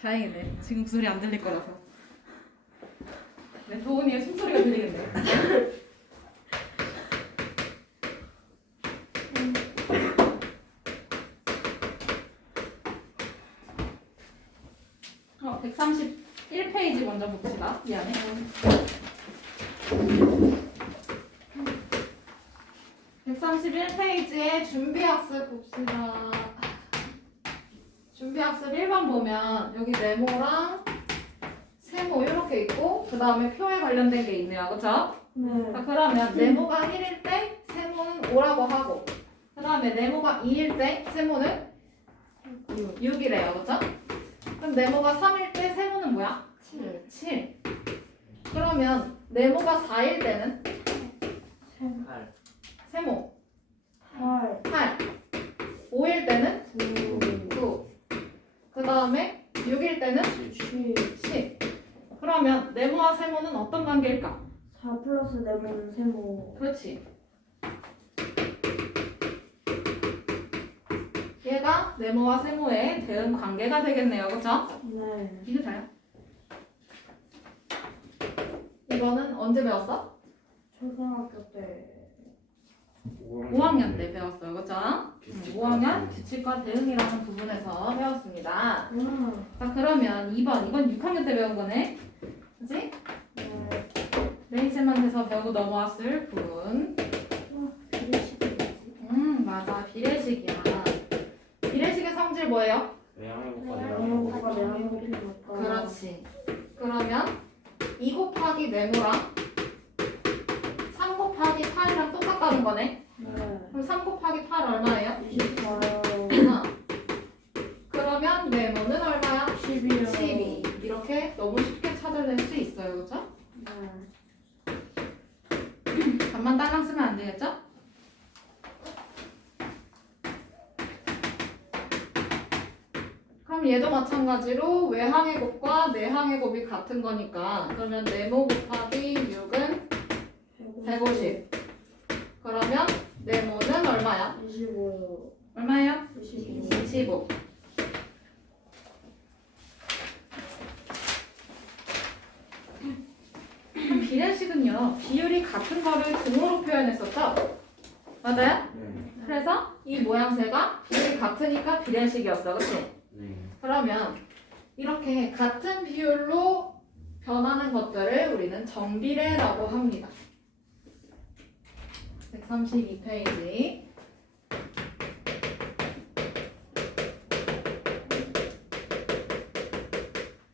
다행이네. 지금 그 소리 안 들릴 거라서. 네, 도훈이의 숨소리가 들리겠네. 131페이지 먼저 봅시다. 미안해. 131페이지에 준비학습 봅시다. 준비학습 1번 보면 여기 네모랑 세모 이렇게 있고 그 다음에 표에 관련된 게 있네요. 그쵸? 네. 자, 그러면 네모가 1일 때 세모는 5라고 하고 그 다음에 네모가 2일 때 세모는 6이래요. 그쵸? 그럼 네모가 3일 때 세모는 뭐야? 7. 그러면 네모가 4일 때는 세모 8. 5일 때는 9. 그 다음에 6일 때는 10. 그러면 네모와 세모는 어떤 관계일까? 4 플러스 네모는 세모. 그렇지. 얘가 네모와 세모의 대응 관계가 되겠네요. 그쵸? 네. 이거 잘요. 이거는 언제 배웠어? 초등학교 때. 5학년 때 배웠어요. 그쵸? 5학년 규칙과 대응이라는 부분에서 배웠습니다. 자, 그러면 2번. 이건 6학년 때 배운 거네. 그치? 네. 네이쌤한테서 배우고 넘어왔을 부분. 맞아. 비례식이야. 비례식의 성질 뭐예요? 네모가 네모 필요할까? 그렇지. 그러면 2 곱하기 네모랑 3 곱하기 8이랑 똑같다는 거네. 네. 그럼 3 곱하기 8 얼마예요? 24요. 그러면 네모는 얼마야? 12요. 12. 이렇게 너무 쉽게 찾아낼 수 있어요. 그렇죠? 네. 답만 딸랑 쓰면 안 되겠죠? 그럼 얘도 마찬가지로 외항의 곱과 내항의 곱이 같은 거니까 그러면 네모 곱하기 6은 150. 그러면 네모는 얼마야? 25요. 얼마예요? 25. 25. 그럼 비례식은요, 비율이 같은 거를 등호로 표현했었죠? 맞아요? 그래서 이 모양새가 비율이 같으니까 비례식이었어. 그치? 그러면 이렇게 같은 비율로 변하는 것들을 우리는 정비례라고 합니다. 132페이지.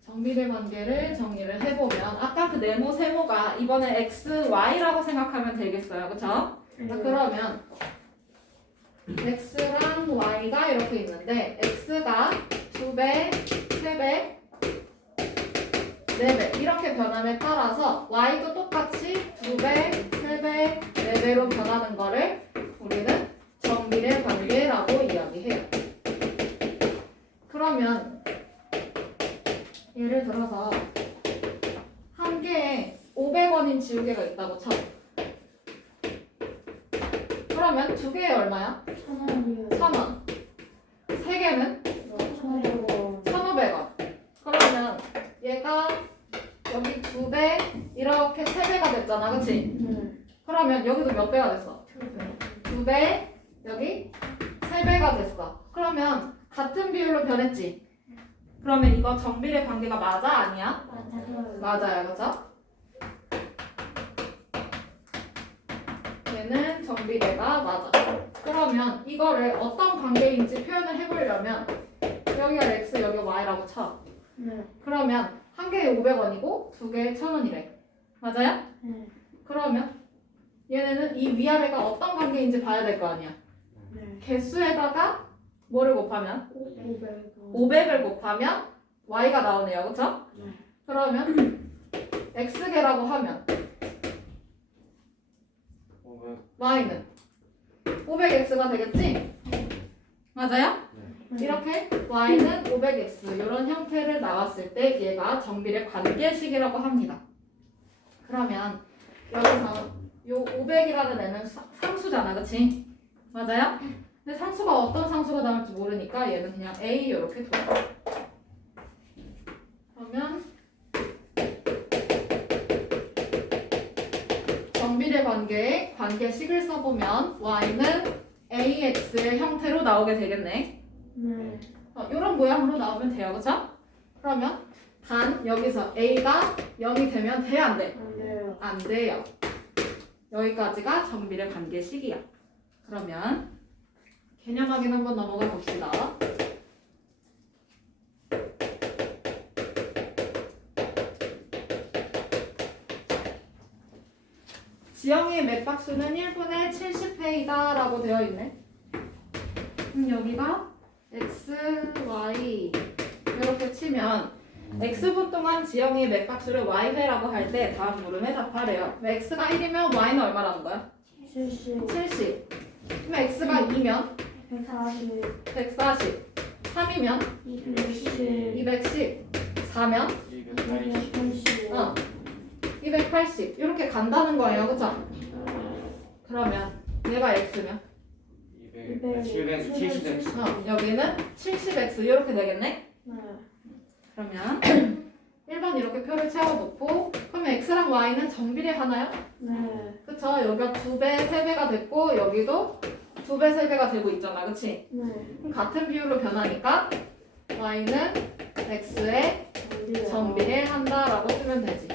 정비례 관계를 정리를 해보면 아까 그 네모 세모가 이번에 x, y라고 생각하면 되겠어요. 그쵸? 자, 그러면 x랑 y가 이렇게 있는데 x가 2배, 3배, 4배 이렇게 변함에 따라서 y도 똑같이 2배, 3배, 4배로 변하는 거를 우리는 정비례 관계라고 이야기해요. 그러면 예를 들어서 한 개에 500원인 지우개가 있다고 쳐. 그러면 두 개에 얼마야? 1,000원이요. 1,000원. 세 개는 1,500원. 1,500원. 그러면 얘가 여기 2배, 이렇게 3배가 됐잖아. 그치? 네. 그러면 여기도 몇 배가 됐어? 2배, 여기 3배가 됐어. 그러면 같은 비율로 변했지? 그러면 이거 정비례 관계가 맞아? 아니야? 맞아요. 맞아요. 그죠? 얘는 정비례가 맞아. 그러면 이거를 어떤 관계인지 표현을 해보려면 여기가 x, 여기가 y라고 쳐. 네. 그러면 한 개에 500원이고 두 개에 1,000원이래. 맞아요? 네. 그러면 얘네는 이 위아래가 어떤 관계인지 봐야 될 거 아니야. 네. 개수에다가 뭐를 곱하면? 500원. 500을 곱하면 y가 나오네요. 그쵸? 네. 그러면 x개라고 하면 y는 500x가 되겠지? 맞아요? 이렇게 y는 500x 이런 형태를 나왔을 때 얘가 정비례 관계식이라고 합니다. 그러면 여기서 요 500이라는 애는 상수잖아. 그치? 맞아요? 근데 상수가 어떤 상수가 나올지 모르니까 얘는 그냥 a 이렇게 둬. 관계의 관계식을 써보면 y는 ax의 형태로 나오게 되겠네. 네. 이런 모양으로 나오면 돼요. 그쵸? 그러면 단 여기서 a가 0이 되면 돼? 안 돼? 안 돼요. 안 돼요. 여기까지가 정비례 관계식이야. 그러면 개념 확인 한번 넘어가 봅시다. 지영이의 맥박수는 1분의 70회이다 라고 되어 있네. 여기가 x, y 이렇게 치면 x분 동안 지영이의 맥박수를 y회라고 할 때 다음 물음에 답하래요. x가 1이면 y는 얼마라는 거야? 70. 70. 그럼 x가 2면 140. 140. 3이면 210. 210. 4면 280. 280. 이렇게 간다는 거예요. 그쵸? 그러면 얘가 x면 770. 여기는 70x 이렇게 되겠네? 네. 그러면 1번 이렇게 표를 채워놓고 그러면 x랑 y는 정비례 하나요? 네. 그쵸? 여기가 2배, 3배가 됐고 여기도 2배, 3배가 되고 있잖아. 그치? 네. 그럼 같은 비율로 변하니까 y는 x에 정비례 한다라고 쓰면 되지.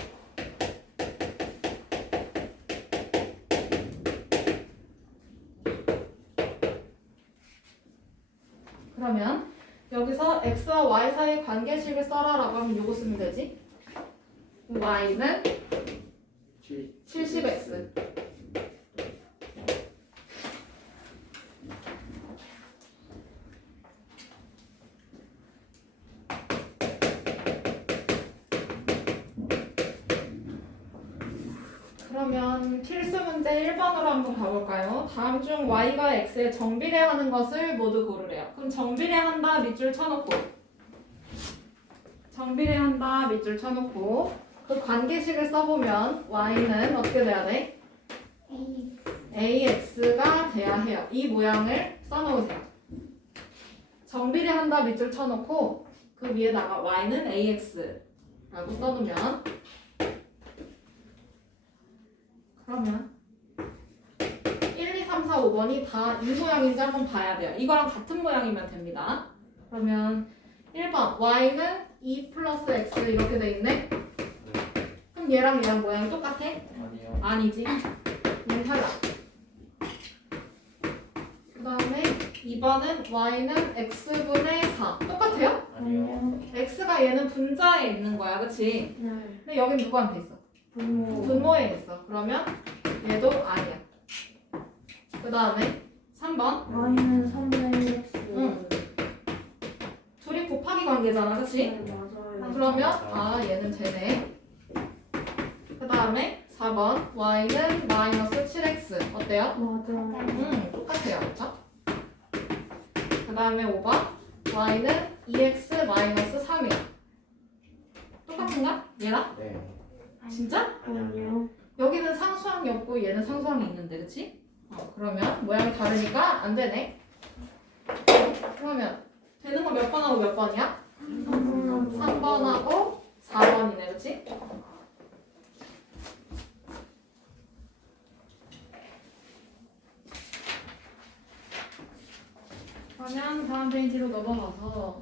그러면 여기서 x와 y 사이 관계식을 써라라고 하면 요거 쓰면 되지. y는 70x. 그러면 필수 문제 1번으로 한번 가볼까요? 다음 중 y가 x에 정비례하는 것을 모두 고르래요. 그럼 정비례한다 밑줄 쳐놓고 정비례한다 밑줄 쳐놓고 그 관계식을 써보면 y는 어떻게 돼야 돼? ax가 돼야 해요. 이 모양을 써놓으세요. 정비례한다 밑줄 쳐놓고 그 위에다가 y는 ax라고 써놓으면 그러면 1, 2, 3, 4, 5번이 다 이 모양인지 한번 봐야 돼요. 이거랑 같은 모양이면 됩니다. 그러면 1번 y는 2 플러스 x 이렇게 돼 있네? 그럼 얘랑 모양이 똑같아? 아니요. 아니지. 얘 탈락. 그 다음에 2번은 y는 x분의 4 똑같아요? 아니요. x가 얘는 분자에 있는 거야. 그치? 네. 근데 여긴 누구한테 있어? 분모. 분모에 있어. 그러면 얘도 아니야. 그 다음에 3번. y는 3분의 x. 응. 둘이 곱하기 관계잖아. 그치? 네, 맞아요. 그러면 얘는 되네. 그 다음에 4번. y는 마이너스 7x. 어때요? 맞아요. 똑같아요. 그쵸? 그 다음에 5번. y는 2x 마이너스 3이야. 똑같은가? 얘랑? 네. 진짜? 아니요. 여기는 상수항이 없고 얘는 상수항이 있는데, 그치? 그러면 모양이 다르니까 안 되네. 그러면 되는 거 몇 번하고 몇 번이야? 3번하고 4번이네, 그치? 그러면 다음 페이지로 넘어가서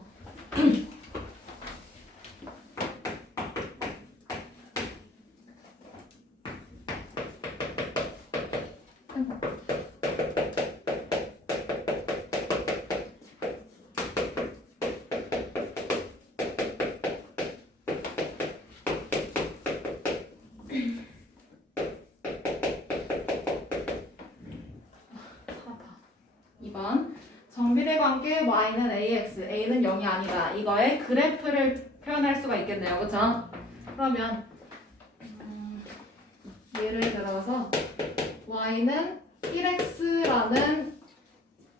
정비례 관계 y는 ax, a는 0이 아니다. 이거의 그래프를 표현할 수가 있겠네요. 그쵸? 그러면 예를 들어서 y는 1x라는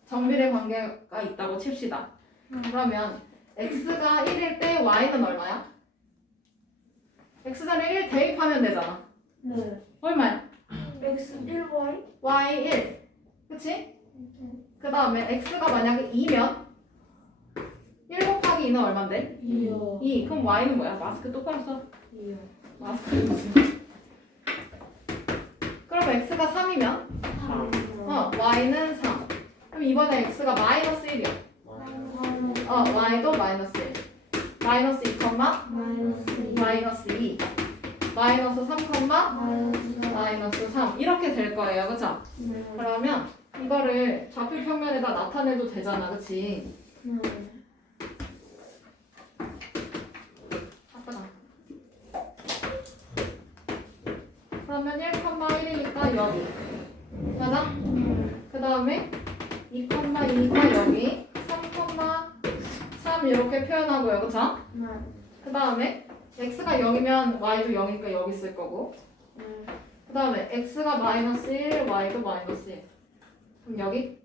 정비례 관계가 있다고 칩시다. 그러면 x가 1일 때 y는 얼마야? x자리에 1 대입하면 되잖아. 네. 얼마야? x 1y? y 1. 그치? 그 다음에 x가 만약에 2면 1 곱하기 2는 얼만데? 2요. 2. 그럼 y는 뭐야? 마스크 똑바로 써. 2요. 마스크 무슨 그럼 x가 3이면 y는 3. 그럼 이번에 x가 마이너스 1이야. y도 마이너스 1. 마이너스 2, 마이너스 2. 마이너스 3, 마이너스 3. 이렇게 될 거예요. 그쵸? 그러면 이거를 좌표 평면에다 나타내도 되잖아. 그치? 그러면 1,1이니까 여기. 맞아? 그 다음에 2,2가 여기. 3,3 이렇게 표현하고요. 그쵸? 그 다음에 x가 0이면 y도 0이니까 여기 쓸 거고. 그 다음에 x가 마이너스 1, y도 마이너스 1. 그럼 여기.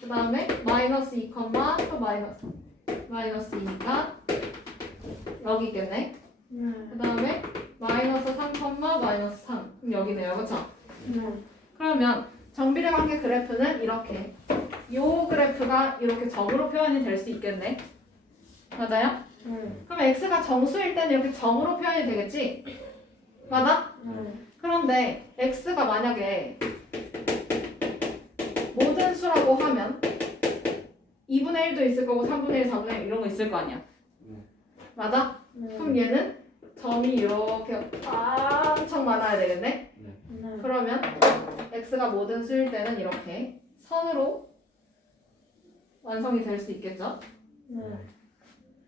그 다음에 마이너스 2, 또 마이너스 2니까 여기 있겠네. 그 다음에 마이너스 3, 마이너스 3. 그럼 여기네요. 그쵸? 그러면 정비례 관계 그래프는 이렇게. 요 그래프가 이렇게 점으로 표현이 될 수 있겠네. 맞아요? 그럼 x가 정수일 때는 이렇게 점으로 표현이 되겠지? 맞아? 그런데 x가 만약에 모든 수라고 하면 2분의 1도 있을 거고 3분의 1, 4분의 1 이런 거 있을 거 아니야. 맞아? 그럼 얘는 점이 이렇게 엄청 많아야 되겠네? 그러면 x가 모든 수일 때는 이렇게 선으로 완성이 될 수 있겠죠?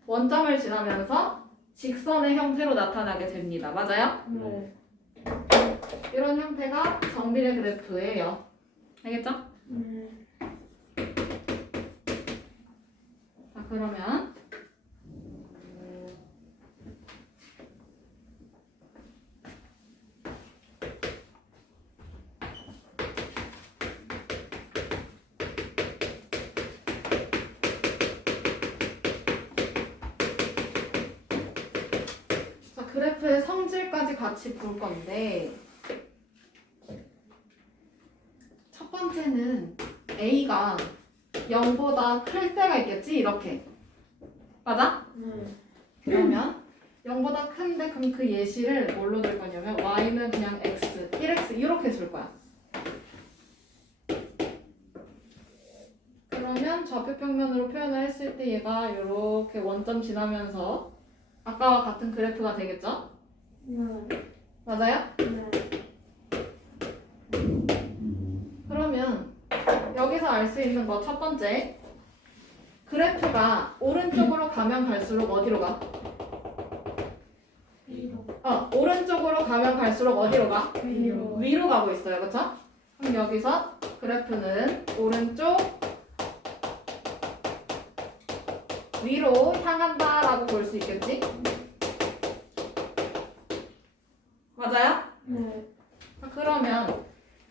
원점을 지나면서 직선의 형태로 나타나게 됩니다. 맞아요? 이런 형태가 정비례 그래프예요. 알겠죠? 자, 그러면 그래프의 성질까지 같이 볼 건데 첫 번째는 A가 0보다 클 때가 있겠지? 이렇게. 맞아? 그러면 0보다 큰데 그럼 그 예시를 뭘로 줄 거냐면 y는 그냥 x, 1x 이렇게 줄 거야. 그러면 좌표 평면으로 표현을 했을 때 얘가 이렇게 원점 지나면서 아까와 같은 그래프가 되겠죠? 맞아요? 그러면 여기서 알 수 있는 거 첫 번째, 그래프가 오른쪽으로 가면 갈수록 어디로 가? 오른쪽으로 가면 갈수록 어디로 가? 위로 가고 있어요. 그쵸? 그럼 여기서 그래프는 오른쪽 위로 향한다라고 볼 수 있겠지? 맞아요? 그러면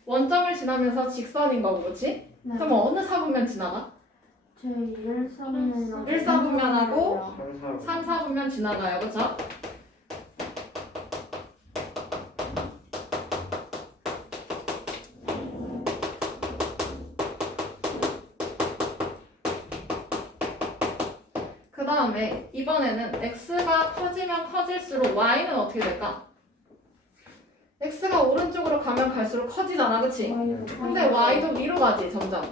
원점을 지나면서 직선인 거고, 그렇지? 그럼 어느 사분면 지나가? 저희 1사분면하고 1사분면하고 3사분면 지나가요. 그쵸? 그 다음에 이번에는 x가 커지면 커질수록 y는 어떻게 될까? x가 오른쪽으로 가면 갈수록 커지잖아. 그치? 근데 y도 위로 가지 점점.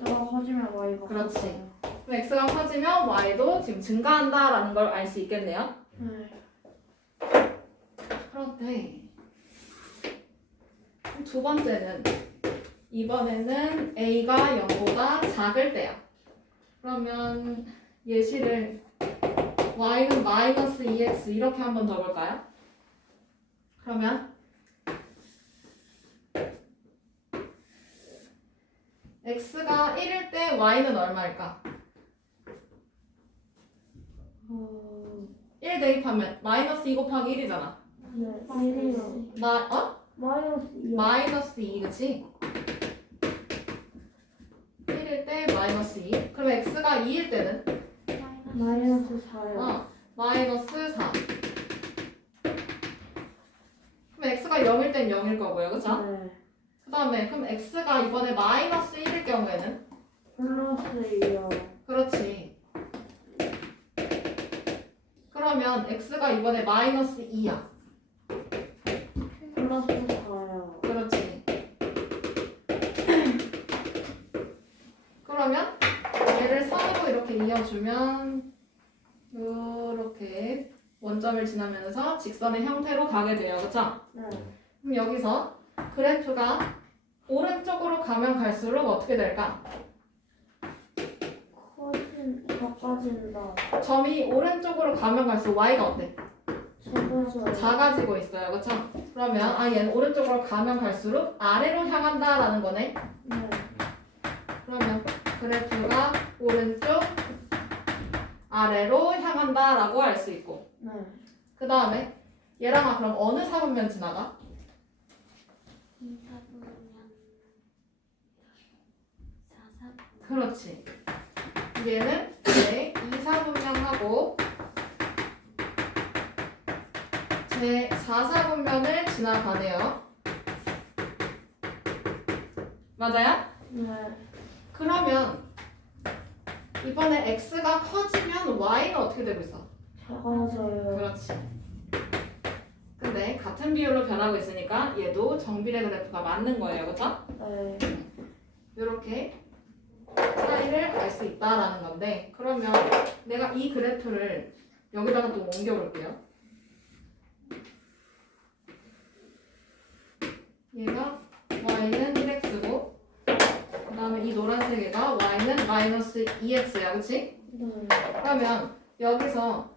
X가 커지면 Y가 그렇지. 커져요. 그럼 x가 커지면 y도 지금 증가한다라는 걸 알 수 있겠네요. 그런데 두 번째는 이번에는 a가 0보다 작을 때야. 그러면 예시를 y는 마이너스 2x 이렇게 한번 적을까요? 그러면 x가 1일 때 y는 얼마일까? 1 대입하면 마이너스 2 곱하기 1이잖아. 네, 1이요. 마이너스 2요. 마이너스 2, 그치? 1일 때 마이너스 2. 그럼 x가 2일 때는? 마이너스 4요. 마이너스 4. 그럼 x가 0일 땐 0일 거고요. 그쵸? 네. 그 다음에 그럼 x가 이번에 마이너스 1일 경우에는? 플러스 2요. 그렇지. 그러면 x가 이번에 마이너스 2야. 플러스 4요. 그렇지. 이어주면 이렇게 원점을 지나면서 직선의 형태로 가게 돼요. 그쵸? 네. 그럼 여기서 그래프가 오른쪽으로 가면 갈수록 어떻게 될까? 작아진다. 점이 오른쪽으로 가면 갈수록 y가 어때? 작아져요. 작아지고 있어요. 그쵸? 그러면 얘는 오른쪽으로 가면 갈수록 아래로 향한다라는 거네. 네. 그러면 그래프가 오른쪽 아래로 향한다라고 할 수 있고 네. 그 다음에 얘랑아 그럼 어느 사분면 지나가? 2사분면 4사분면 그렇지. 얘는 이제 2사분면하고 제 4사분면을 지나가네요. 맞아요? 네. 그러면 이번에 x가 커지면 y는 어떻게 되고 있어? 작아져요. 그렇지. 근데 같은 비율로 변하고 있으니까 얘도 정비례 그래프가 맞는 거예요. 그렇죠? 네. 이렇게 차이를 알 수 있다라는 건데 그러면 내가 이 그래프를 여기다가 또 옮겨 볼게요. 얘가 y는 1x고 그 다음에 이 노란색 애가 y는 마이너스 2x야. 그치? 네. 그러면 여기서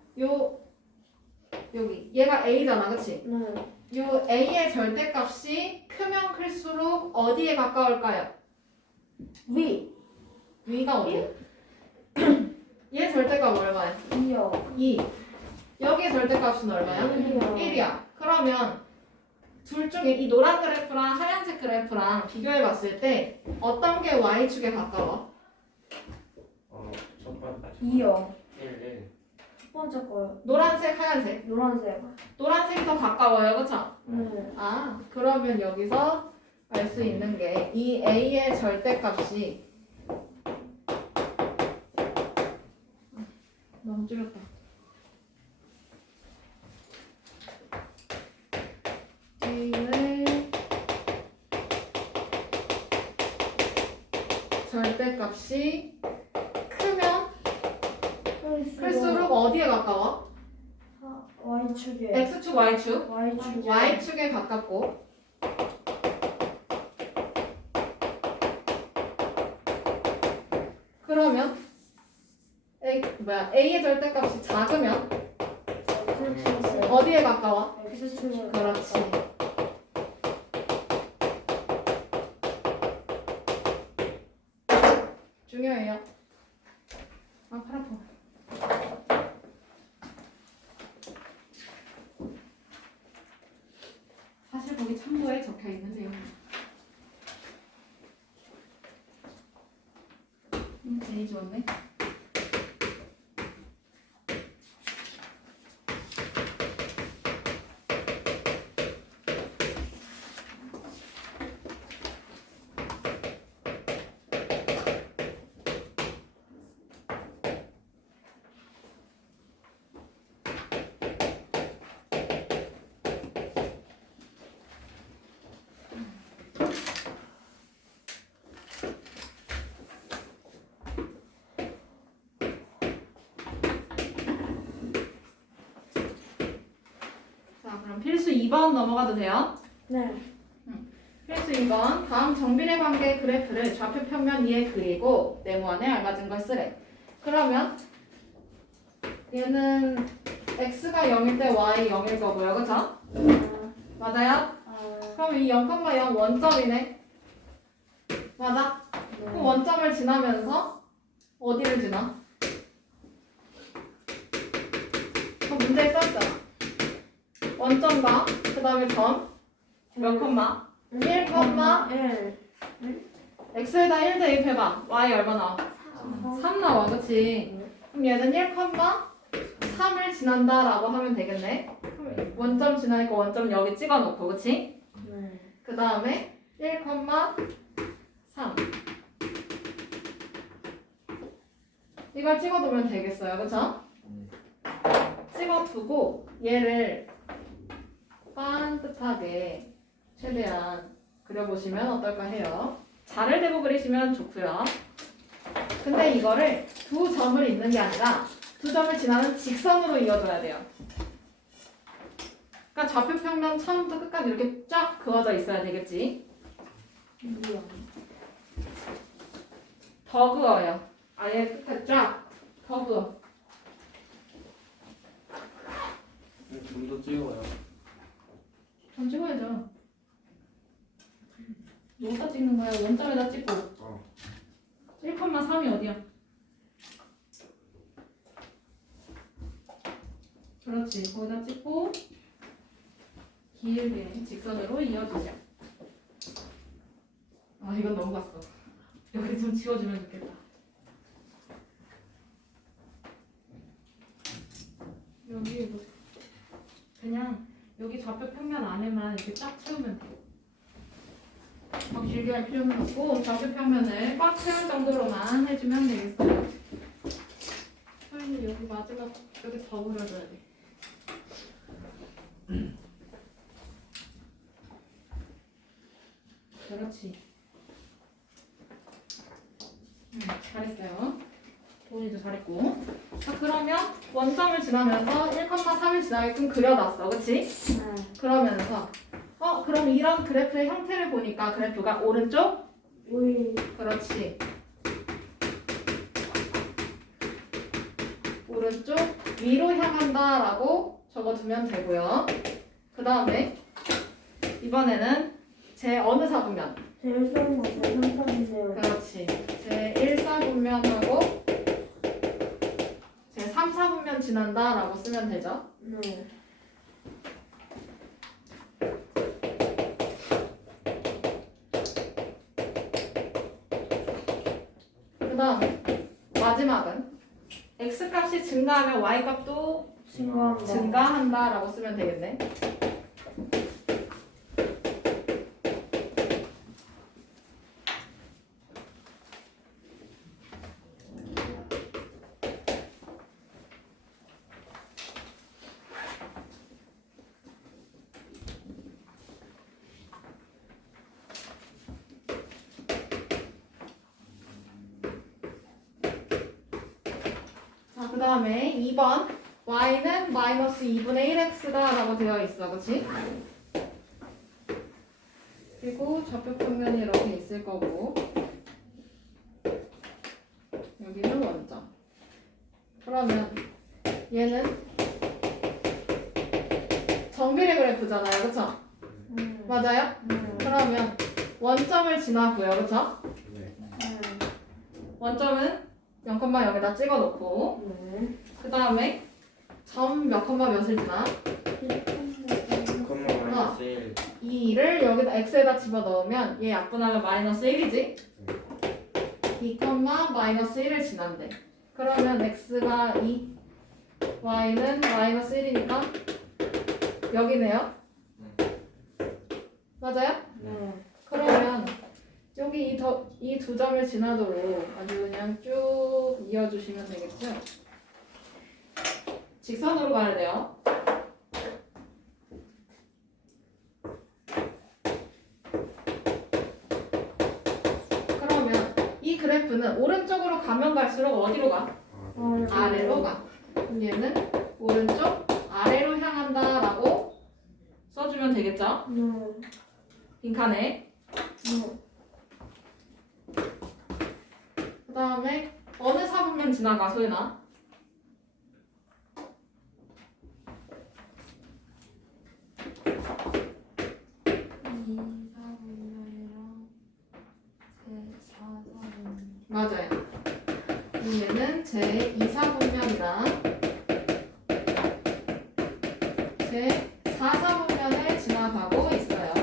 여기 얘가 a잖아. 그치? 네. 요 a의 절대값이 크면 클수록 어디에 가까울까요? 위가 어디야? 얘 절대값 얼마야? 2요. 2. 여기의 절대값은 얼마야? 1이요. 1이야. 그러면 둘 중에 이 노란 그래프랑 하얀색 그래프랑 비교해 봤을 때 어떤 게 y축에 가까워? 첫 번째 2요. 1. 첫 번째 거요. 노란색, 하얀색. 노란색. 노란색이 더 가까워요. 그쵸? 네. 그러면 여기서 알 수 있는 게 이 a의 절대값이 너무 줄였다. a의 절대값이 크면 클수록 어디에 가까워? Y축에. x축, y축. Y축에. y축에 가깝고 그러면 a의 절대값이 작으면 X축에. 어디에 가까워? X축에. 그렇지. 중요해요. 팔 아파. 사실 거기 참고에 적혀 있는 내용이야. 제일 좋았네. 자, 그럼 필수 2번 넘어가도 돼요? 네. 필수 2번. 다음 정비례 관계 그래프를 좌표 평면 위에 그리고 네모안에 알맞은 걸 쓰래. 그러면 얘는 x가 0일 때 y 0일 거고요. 그쵸? 맞아요? 그럼 이 0,0 원점이네. 맞아? 그 원점을 지나면서 어디를 지나? 그 문제에 써있잖아. 원점과 그 다음에 점 몇 콤마? 1 콤마 1. x에다 1 대입해봐. y 얼마 나와? 3 나와. 그치? 그럼 얘는 1 콤마 3을 지난다라고 하면 되겠네. 그럼 원점 지나니까 원점 여기 찍어놓고. 그치? 네. 그 다음에 1, 3 이걸 찍어두면 되겠어요. 그쵸? 찍어두고 얘를 반듯하게 최대한 그려보시면 어떨까 해요. 자를 대고 그리시면 좋고요. 근데 이거를 두 점을 잇는 게 아니라 두 점을 지나는 직선으로 이어줘야 돼요. 그러니까 좌표 평면 처음부터 끝까지 이렇게 쫙 그어져 있어야 되겠지. 뭐야? 더 그어요. 아예 끝에 쫙 더 그어. 좀 더 찍어요. 전 찍어야죠. 어디다 찍는 거야? 원점에다 찍고. 1,3이 어디야? 그렇지. 거기다 찍고 길게 직선으로 이어주세요. 아 이건 넘어갔어. 여기 좀 지워주면 좋겠다. 여기 뭐 그냥 여기 좌표 평면 안에만 이렇게 쫙 채우면 돼. 막 길게 할 필요는 없고 좌표 평면을 꽉 채울 정도로만 해주면 되겠어요. 여기 마지막 여기 더 그려줘야 돼. 그렇지. 잘했어요. 도훈이도 잘했고. 자 그러면 원점을 지나면서 1,3을 지나게끔 그려놨어. 그치? 네. 그러면서 그럼 이런 그래프의 형태를 보니까 그래프가 오른쪽? 우리 그렇지. 오른쪽 위로 향한다 라고 적어두면 되고요. 그 다음에 이번에는 제 어느 사분면? 제일 좋은 거 제일 삼삼인데요. 그렇지. 제 1사분면하고 제 3사분면 지난다 라고 쓰면 되죠. 네. 그 다음에 마지막은 x값이 증가하면 y값도 증가한다. 증가한다 라고 쓰면 되겠네. 자, 그 다음에 2번 y는 마이너스 2분의 1x다 라고 되어 있어. 그치? 그리고 좌표 평면이 이렇게 있을 거고 여기는 원점. 그러면 얘는 정비례 그래프잖아요. 그쵸? 맞아요? 그러면 원점을 지나고요. 그쵸? 네. 원점은 0,0에다 찍어놓고 네. 그 다음에 점 몇 콤마 몇을 지나? 1,-1 이 2를 여기다 x에다 집어넣으면 얘 약분하면 마이너스 1이지? 2, 마이너스 1을 지난대. 그러면 x가 2, y는 마이너스 1이니까 여기네요? 맞아요? 네. 그러면 여기 이 두 점을 지나도록 아주 그냥 쭉 이어주시면 되겠죠? 직선으로 가야 돼요. 그러면 이 그래프는 오른쪽으로 가면 갈수록 어디로 가? 아래로 가. 그럼 얘는 오른쪽 아래로 향한다라고 써주면 되겠죠? 네. 빈칸에. 네. 그 다음에 어느 사분면 지나가 소연아? 맞아요. 그럼 얘는 제 2사분면이랑 제 4사분면을 지나가고 있어요.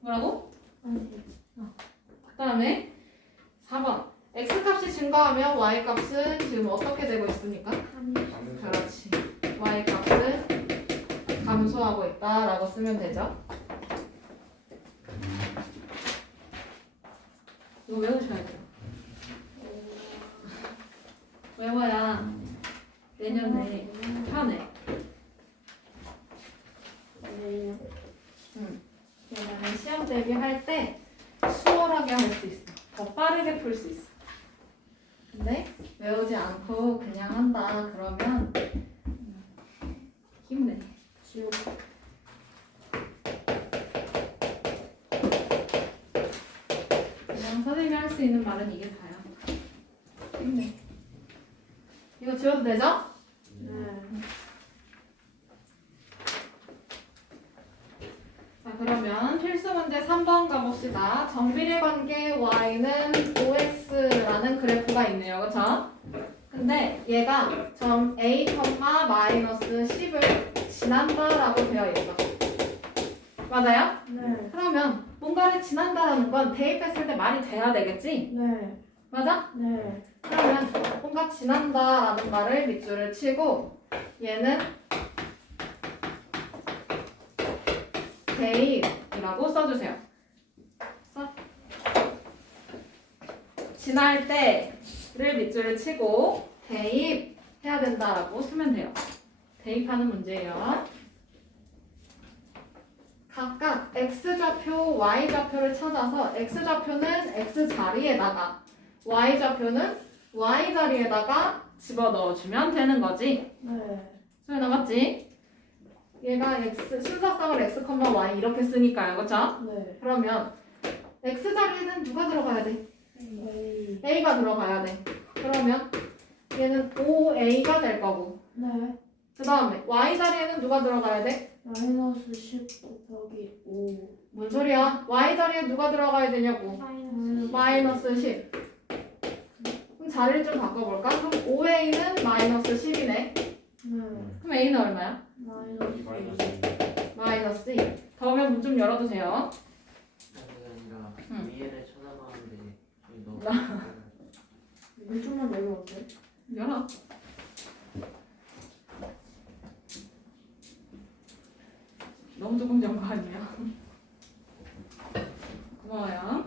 뭐라고? 그 다음에 4번 x값이 증가하면 y값은 지금 어떻게 되고 있습니까? 그렇지. y값은 감소하고 있다라고 쓰면 되죠. 이거 외우셔야 돼요. 외워야 내년에 편해. 내년에 시험 대비할 때 수업 가도 그냥 한다. 그러면 힘내. 지우. 그냥 선생님이 할 수 있는 말은 이게 다야. 힘내. 이거 지워도 되죠? 네. 자, 그러면 필수 문제 3번 가봅시다. 정비례 관계 y는 5x라는 그래프가 있네요. 그쵸? 근데 얘가 점 a, 마이너스 10을 지난다라고 되어 있어. 맞아요? 네. 그러면 뭔가를 지난다라는 건 대입했을 때 말이 돼야 되겠지? 네. 맞아? 네. 그러면 뭔가 지난다라는 말을 밑줄을 치고 얘는 대입이라고 써주세요. 지날 때를 밑줄을 치고 대입해야 된다라고 쓰면 돼요. 대입하는 문제예요. 각각 x좌표, y좌표를 찾아서 x좌표는 x자리에다가 y좌표는 y자리에다가 집어넣어주면 되는 거지. 네. 소연아 맞지? 얘가 순서상을 x, y 이렇게 쓰니까요. 그쵸? 네. 그러면 x자리에는 누가 들어가야 돼? A. a가 들어가야 돼. 그러면 얘는 5a가 될 거고 네. 그 다음에 y자리에는 누가 들어가야 돼? 마이너스 10 곱하기 5. 뭔 소리야? y자리에 누가 들어가야 되냐고. 마이너스 10. 그럼 자리를 좀 바꿔볼까? 그럼 5a는 마이너스 10이네. 네. 그럼 a는 얼마야? 마이너스 마이너스 마이너스 2. 더우면 문 좀 열어도 돼요. 그게 아니라 응. 위에를 쳐다봤는데 저기 너무 물 좀만 내려도 돼? 열어. 너무 조금 전 거 아니야? 고마워요.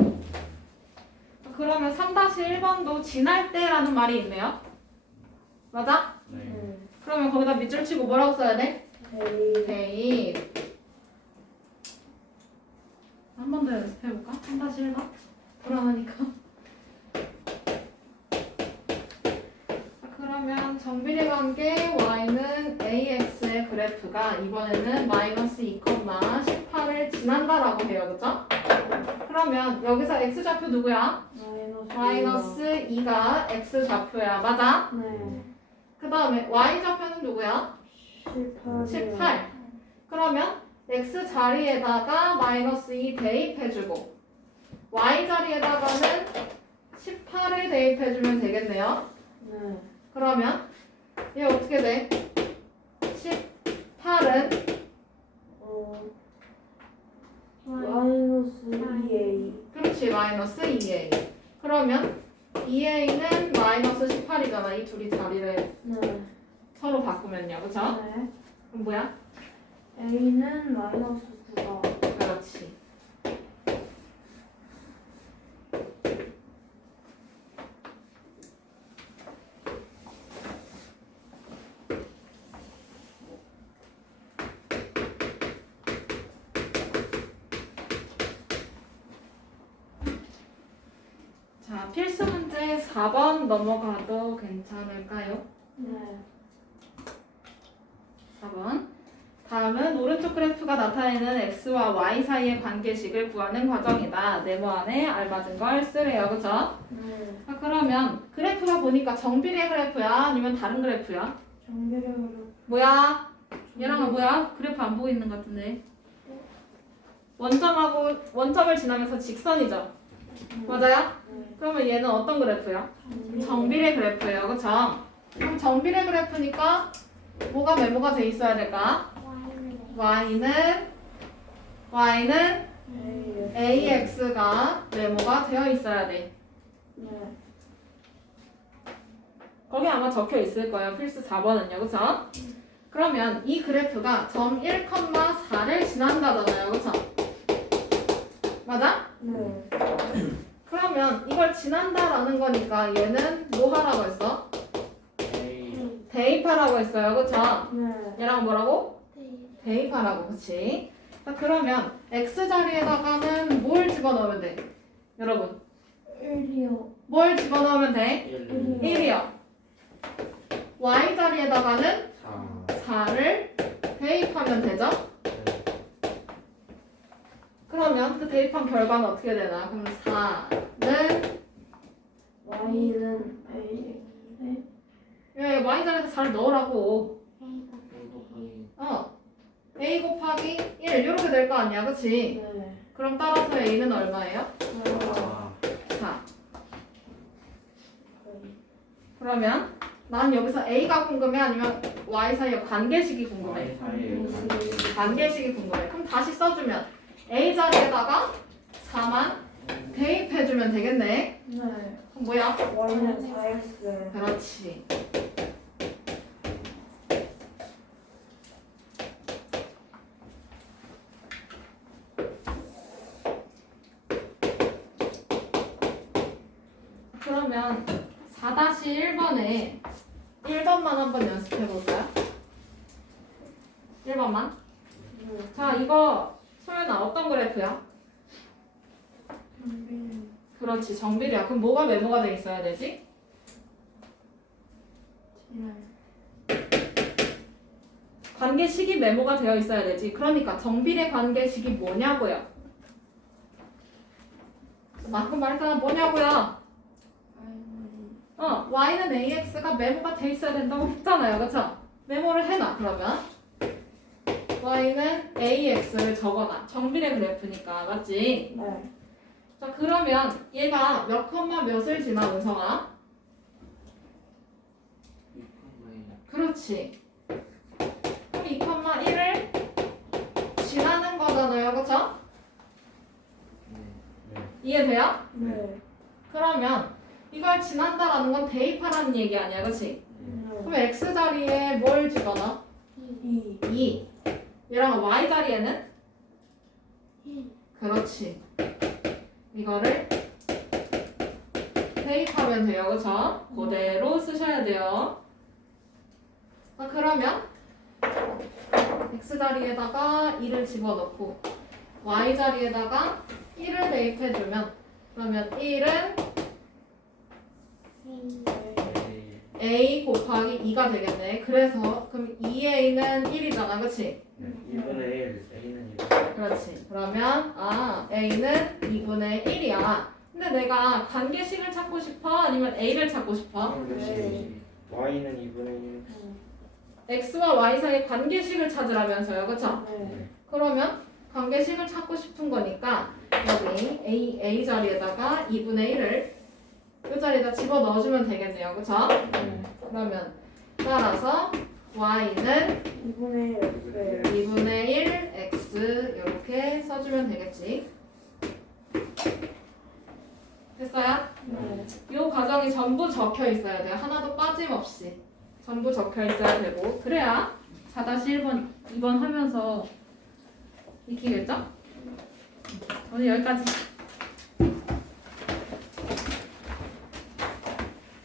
그러면 3-1번도 지날 때라는 말이 있네요. 맞아? 네. 그러면 거기다 밑줄 치고 뭐라고 써야 돼? A. 대입. 한 번 더 연습해볼까? 3-1번? 불안하니까. 그러면 정비례 관계 y는 ax의 그래프가 이번에는 마이너스 2, 18을 지난다라고 해요. 그죠? 그러면 여기서 x좌표 누구야? 마이너스 2가 x좌표야. 맞아? 네. 그 다음에 y좌표는 누구야? 18. 18. 그러면 x 자리에다가 마이너스 2 대입해주고 y 자리에다가는 18을 대입해주면 되겠네요. 네. 그러면 얘 어떻게 돼? 18은 마이너스 2A. 그렇지 마이너스 2a. 그러면 2a는 마이너스 18이잖아. 이 둘이 자리를 네. 서로 바꾸면요. 그쵸? 네. 그럼 뭐야? A는 마이너스 9가. 그렇지. 자, 필수 문제 4번 넘어가도 괜찮을까요? 네. 4번. 다음은 오른쪽 그래프가 나타내는 x와 y 사이의 관계식을 구하는 과정이다. 네모 안에 알맞은 걸 쓰래요. 그쵸? 네. 자, 그러면 그래프가 보니까 정비례 그래프야? 아니면 다른 그래프야? 정비례로. 뭐야? 얘랑은 뭐야? 그래프 안 보고 있는 것 같은데. 원점을 지나면서 직선이죠? 맞아요? 네. 그러면 얘는 어떤 그래프야? 정비례 그래프예요. 그쵸? 그럼 정비례 그래프니까 뭐가 메모가 돼 있어야 될까? y는 ax가 메모가 되어 있어야 돼. 네. 거기 아마 적혀 있을 거예요. 필수 4번은요. 그쵸? 그러면 이 그래프가 점 1,4를 지난다잖아요. 그쵸? 맞아? 네. 그러면 이걸 지난다라는 거니까 얘는 뭐 하라고 했어? A 대입하라고 했어요. 그쵸? 네. 얘랑 뭐라고? 대입하라고. 그치? 자, 그러면 x자리에다가는 뭘 집어넣으면 돼? 여러분 1이요. 뭘 집어넣으면 돼? 1 1이요. y 자리에다가는 4. 4를 대입하면 되죠? 그러면 그 대입한 결과는 어떻게 되나? 그럼 4는 Y는 A. 왜 y 자리에서 4를 넣으라고. a 곱하기 1 이렇게 될 거 아니야, 그치? 네. 그럼 따라서 a는 얼마예요? 4. 4. 그러면 난 여기서 a가 궁금해 아니면 y 사이의 관계식이 궁금해? 관계식이 궁금해. 그럼 다시 써주면 a 자리에다가 4만 대입해주면 되겠네. 네. 그럼 뭐야? Y는 4X. 그렇지. 그러면 4-1번에 1번만 한번 연습해 볼까요? 1번만. 자, 이거 소연아 어떤 그래프야? 그렇지, 정비례야. 그럼 뭐가 메모가 돼 있어야 되지? 관계식이 메모가 되어 있어야 되지. 그러니까 정비례 관계식이 뭐냐고요? 방금 말했잖아, 뭐냐고요? y는 ax가 메모가 돼 있어야 된다고 했잖아요, 그쵸? 메모를 해놔. 그러면 y는 ax를 적어놔. 정비례 그래프니까, 맞지? 네. 자, 그러면 얘가 몇 컴마 몇을 지나, 은성아? 그렇지. 그럼 2,1을 지나는 거잖아요, 그쵸? 이해돼요? 네. 그러면 이걸 지난다라는 건 대입하라는 얘기 아니야, 그치? 그럼 네. x 자리에 뭘 집어넣어? 2. 2. 얘랑 y 자리에는? 그렇지. 이거를 대입하면 돼요, 그쵸? 그대로 쓰셔야 돼요. 자, 그러면 x 자리에다가 2를 집어넣고 y 자리에다가 1을 대입해주면 그러면 1은 a 곱하기 2가 되겠네. 그래서 그럼 2a는 1이잖아, 그치? 2분의 1, A는 1. 그렇지. 그러면 a는 2분의 1이야. 근데 내가 관계식을 찾고 싶어? 아니면 a를 찾고 싶어? Y는 2분의 1. x와 y 사이의 관계식을 찾으라면서요, 그쵸? 네. 그러면 관계식을 찾고 싶은 거니까 여기 a 자리에다가 2분의 1을 이 자리에다 집어 넣어주면 되겠네요, 그쵸? 네. 그러면 따라서 y는 2분의 1. 2분의 1 x 이렇게 써주면 되겠지. 됐어요? 네. 이 과정이 전부 적혀 있어야 돼요. 하나도 빠짐없이 전부 적혀 있어야 되고 그래야 4-1번 2번 하면서 익히겠죠? 오늘 여기까지.